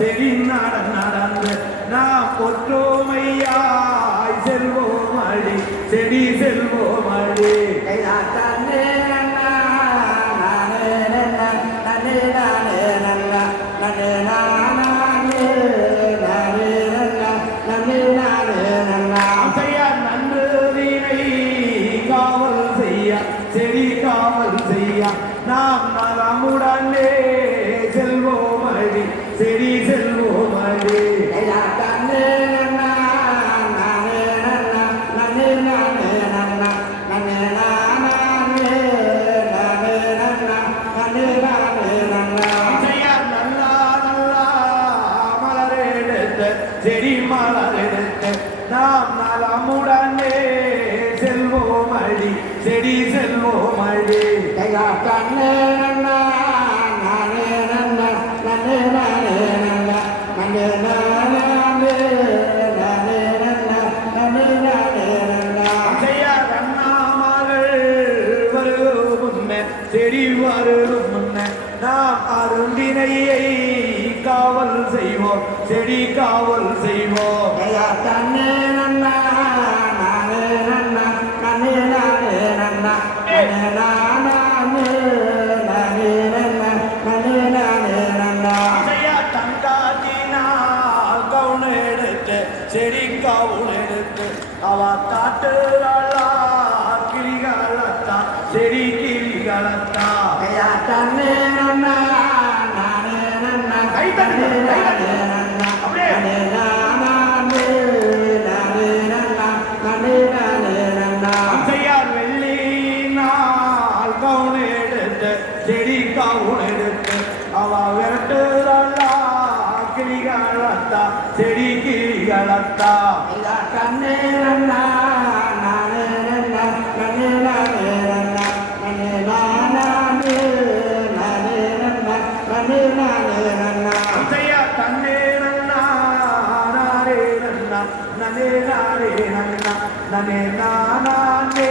நட நடந்து நாம் ஒற்றுமையாய் செல்வோம் அடி செடி செல்வோம் செய்ய செடி காவல் செய்ய. நாம் நலமுடனே செல்வோம் அடி செடி நாம் நலமுடனே செல்வோம் அடி செடி செல்வோம் அடி. வருகும் முன்னே செடி வருகும் முன்னே. நாம் அருந்தினையை காவல் செய்வோம் செடி காவல் செய்வோம். செடி கவுன் எடுத்து அவ காட்டுறாளா கிளிகளத்தா செடி கிளிகளத்தா. அம்சையார் வெள்ளி நாள் கவுன் எடுத்து செடி கவுன் எடுத்து அவ விரட்டுறாளா கிளிகளத்தா செடி கிளிகளத்தா அம்சையா தன்னே நன்னா நாரே நன்னா நனே நாரே நன்னா நனே நானே